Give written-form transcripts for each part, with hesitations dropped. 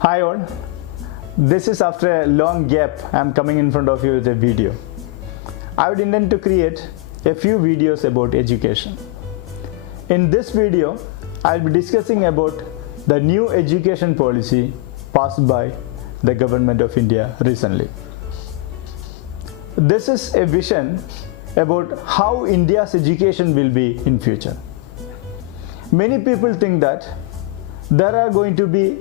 Hi all, this is after a long gap I am coming in front of you with a video. I would intend to create a few videos about education. In this video, I will be discussing about the new education policy passed by the government of India recently. This is a vision about how India's education will be in future. Many people think that there are going to be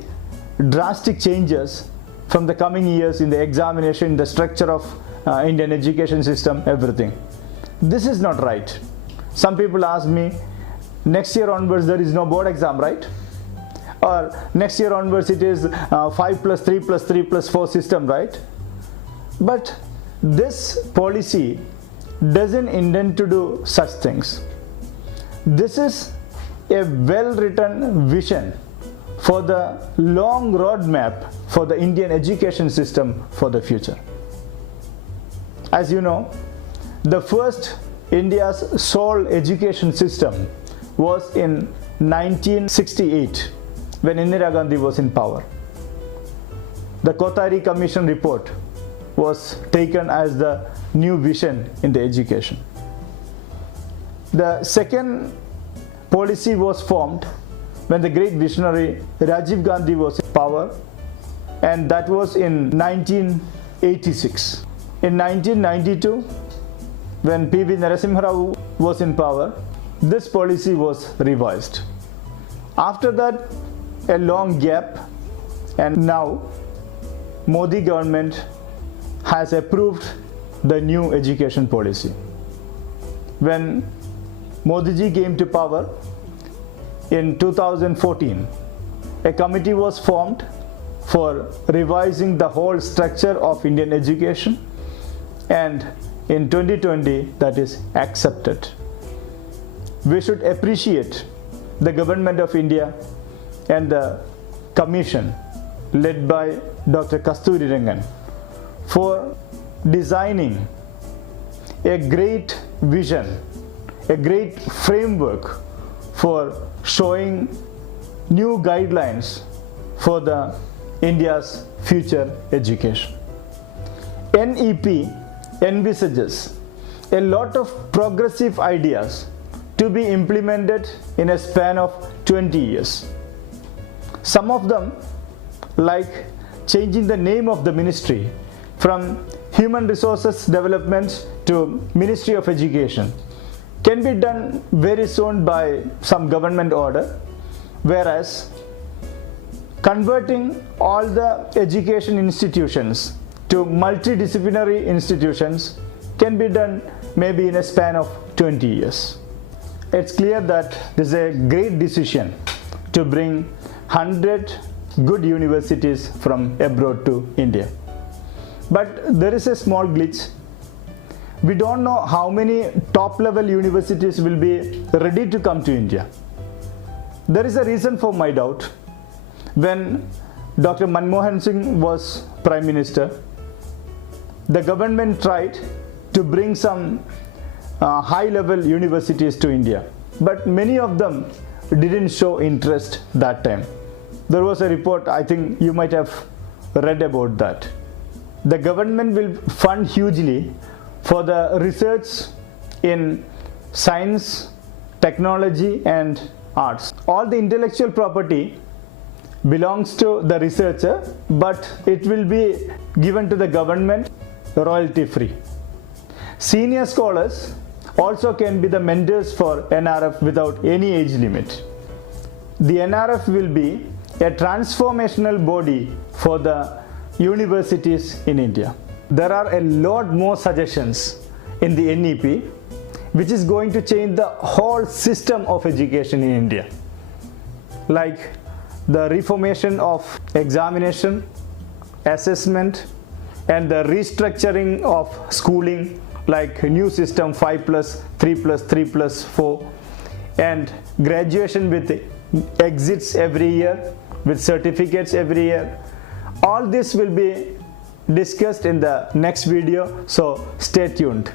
drastic changes from the coming years in the examination, the structure of Indian education system, everything. This is not right. Some people ask me, next year onwards there is no board exam, right? Or next year onwards it is 5+3+3+4 system, right? But this policy doesn't intend to do such things. This is a well-written vision for the long roadmap for the Indian education system for the future. As you know, the first India's sole education system was in 1968 when Indira Gandhi was in power. The Kothari Commission report was taken as the new vision in the education. The second policy was formed when the great visionary Rajiv Gandhi was in power, and that was in 1986. In 1992, when P.V. Narasimha Rao was in power, this policy was revised. After that, a long gap, and now Modi government has approved the new education policy. When Modi ji came to power in 2014, a committee was formed for revising the whole structure of Indian education, and in 2020 that is accepted. We should appreciate the government of India and the commission led by Dr. Kasturi Rangan for designing a great vision, a great framework for showing new guidelines for the India's future education. NEP envisages a lot of progressive ideas to be implemented in a span of 20 years. Some of them, like changing the name of the ministry from Human Resources Development to Ministry of Education, can be done very soon by some government order, whereas converting all the education institutions to multidisciplinary institutions can be done maybe in a span of 20 years. It's clear that this is a great decision to bring 100 good universities from abroad to India. But there is a small glitch. We don't know how many top-level universities will be ready to come to India. There is a reason for my doubt. When Dr. Manmohan Singh was Prime Minister, the government tried to bring some high-level universities to India, but many of them didn't show interest that time. There was a report, I think you might have read about that. The government will fund hugely for the research in science, technology and arts. All the intellectual property belongs to the researcher, but it will be given to the government royalty free. Senior scholars also can be the mentors for NRF without any age limit. The NRF will be a transformational body for the universities in India. There are a lot more suggestions in the NEP which is going to change the whole system of education in India, like the reformation of examination, assessment and the restructuring of schooling, like new system 5+3+3+4 and graduation with exits every year, with certificates every year. All this will be discussed in the next video, so stay tuned.